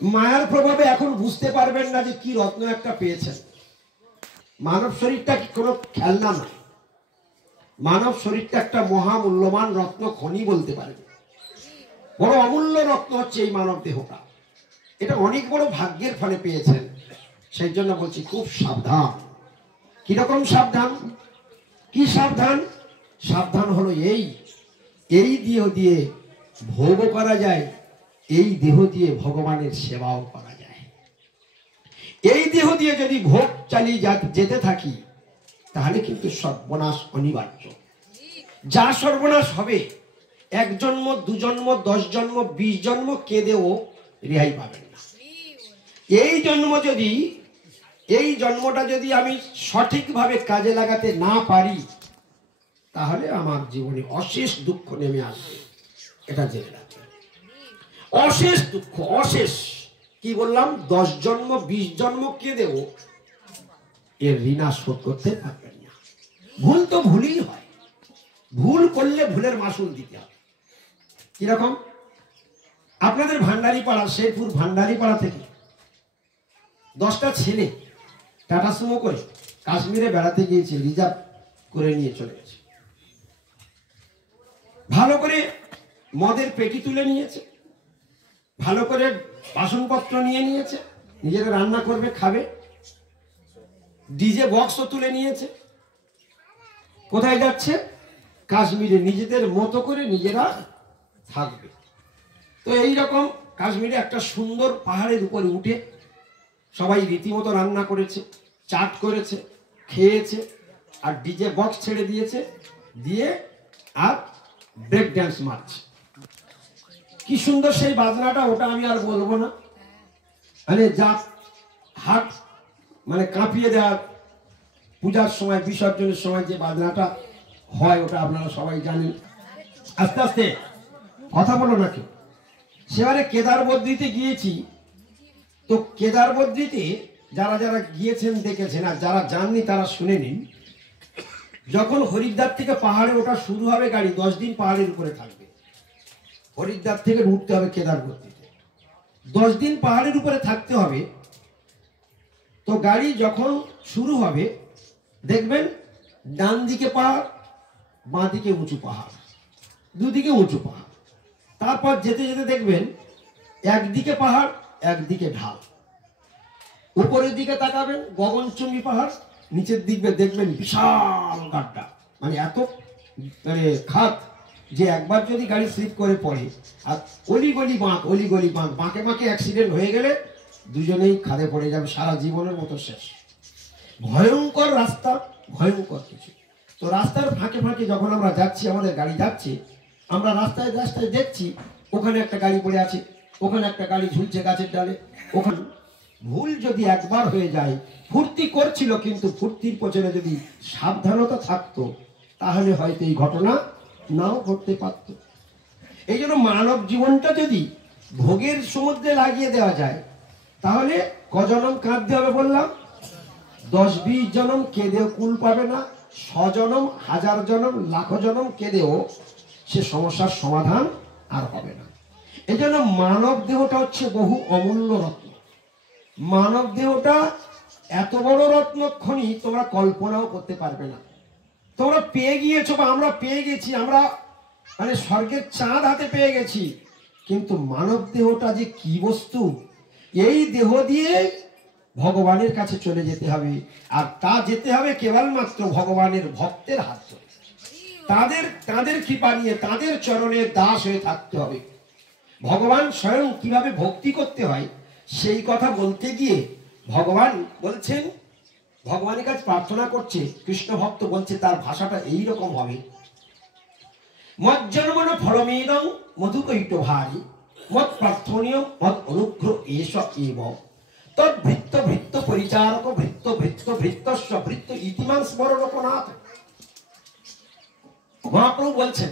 মায়ার প্রভাবে এখন বুঝতে পারবেন না যে কি রত্ন একটা পেয়েছেন। মানব শরীরটা কি কোনো খেলনা নয়, মানব শরীরটা একটা মহামূল্যবান রত্ন খনি বলতে পারেন। বড় অমূল্য রত্ন হচ্ছে এই মানব দেহটা। এটা অনেক বড় ভাগ্যের ফলে পেয়েছেন। সেই জন্য বলছি খুব সাবধান। কিরকম সাবধান? কি সাবধান? সাবধান হলো এই দেহ দিয়ে ভোগও করা যায়, এই দেহ দিয়ে ভগবানের সেবাও করা যায়। এই দেহ দিয়ে যদি ভোগ চালিয়ে যেতে থাকি তাহলে কিন্তু সর্বনাশ অনিবার্য। যা সর্বনাশ হবে, 1 জন্ম 2 জন্ম 10 জন্ম 20 জন্ম কেঁদেও রেহাই পাবেন না। এই জন্মটা যদি আমি সঠিকভাবে কাজে লাগাতে না পারি তাহলে আমার জীবনে অশেষ দুঃখ নেমে আসবে। এটা জেনে রাখবেন, অশেষ দুঃখ, অশেষ। কি বললাম? 10 জন্ম 20 জন্ম কেঁদেও এর ঋণ শোধ করতে পারবেন না। ভুল তো ভুলই হয়, ভুল করলে ভুলের মাসুল দিতে হবে। কিরকম? আপনাদের ভান্ডারীপাড়া, শেরপুর ভান্ডারীপাড়া থেকে 10টা ছেলে টাটা সুমো করে কাশ্মীরে বেড়াতে গিয়েছে, রিজার্ভ করে নিয়ে চলে গেছে। ভালো করে মদের পেটি তুলে নিয়েছে, ভালো করে বাসনপত্র নিয়ে নিয়েছে, নিজেরা রান্না করবে খাবে, ডিজে বক্সও তুলে নিয়েছে। কোথায় যাচ্ছে? কাশ্মীরে নিজেদের মতো করে নিজেরা থাকবে। তো এইরকম কাশ্মীরে একটা সুন্দর পাহাড়ের উপরে উঠে সবাই রীতিমতো রান্না করেছে, চাট করেছে, খেয়েছে, আর ডিজে বক্স ছেড়ে দিয়েছে, দিয়ে আর ব্রেক ড্যান্স মারছে। কি সুন্দর সেই বাজনাটা, ওটা আমি আর বলবো না। মানে যা হাত মানে কাঁপিয়ে দেওয়ার, পূজার সময় বিসর্জনের সময় যে বাজনাটা হয় ওটা আপনারা সবাই জানেন। আস্তে আস্তে কথা বলো না কেউ। সেবারে কেদার বদ্রীতে গিয়েছি, তো কেদার বদ্রীতে যারা যারা গিয়েছেন দেখেছেন, আর যারা যাননি তারা শুনে নিন। যখন হরিদ্বার থেকে পাহাড়ে ওঠা শুরু হবে, গাড়ি 10 দিন পাহাড়ের উপরে থাকবে। হরিদ্বার থেকে উঠতে হবে কেদার বদ্রীতে, 10 দিন পাহাড়ের উপরে থাকতে হবে। তো গাড়ি যখন শুরু হবে দেখবেন ডান দিকে পাহাড়, বাঁ দিকে উঁচু পাহাড়, দুদিকে উঁচু পাহাড়। তারপর যেতে যেতে দেখবেন একদিকে পাহাড়, একদিকে ঢাল। উপরের দিকে তাকাবেন গগনচুম্বী পাহাড়, নিচের দিকে দেখবেন বিশাল গাড্ডা, মানে এত মানে খাত যে একবার যদি গাড়ি স্লিপ করে পড়ে, আর অলিগলি বাঁক, বাঁকে বাঁকে অ্যাক্সিডেন্ট হয়ে গেলে দুজনেই খাদে পড়ে যাবে, সারা জীবনের মতো শেষ। ভয়ঙ্কর রাস্তা, ভয়ঙ্কর কিছু। তো রাস্তার ফাঁকে ফাঁকে যখন আমরা যাচ্ছি, আমাদের গাড়ি যাচ্ছে, আমরা রাস্তায় রাস্তায় দেখছি ওখানে একটা গাড়ি পড়ে আছে, ওখানে একটা গাড়ি ঝুলছে গাছের ডালে, ওখানে। ভুল যদি একবার হয়ে যায়, ফুর্তি করছিল কিন্তু ফুর্তির পেছনে যদি সাবধানতা থাকতো তাহলে হয়তো এই ঘটনা নাও ঘটতে পারত। এই জন্য মানব জীবনটা যদি ভোগের সমুদ্রে লাগিয়ে দেওয়া যায় তাহলে কজনম কাঁদতে হবে বললাম? 10-20 জনম কেঁদেও কুল পাবে না, 100 জনম 1000 জনম লাখ জনম কেঁদেও সে সমস্যার সমাধান আর হবে না। এই জন্য মানব দেহটা হচ্ছে বহু অমূল্য রত্ন। মানব দেহটা এত বড় রত্ন খনি তোমরা কল্পনাও করতে পারবে না। তোমরা পেয়ে গিয়েছো বা আমরা পেয়ে গেছি, আমরা মানে স্বর্গের চাঁদ হাতে পেয়ে গেছি, কিন্তু মানব দেহটা যে কি বস্তু, এই দেহ দিয়ে ভগবানের কাছে চলে যেতে হবে। আর তা যেতে হবে কেবলমাত্র ভগবানের ভক্তের হাত ধরে, তাদের কৃপা নিয়ে তাদের চরণের দাস হয়ে থাকতে হবে। ভগবান স্বয়ং কিভাবে ভক্তি করতে হয় সেই কথা বলতে গিয়ে ভগবান বলছেন, ভগবানের কাছে প্রার্থনা করছে, কৃষ্ণ ভক্ত বলছে, তার ভাষাটা এইরকম হবে। মজ্জন্মন ফলমেদং মধুকৈট ভারী মত প্রার্থনীয় মত অনুগ্রহ এস এব তদ ভৃত্য ভৃত্য পরিচারক ভৃত্য ভৃত্য ভৃত্যস্ব ভৃত্য ইতিমান স্মরণপনাথ। মহাপ্রভু বলছেন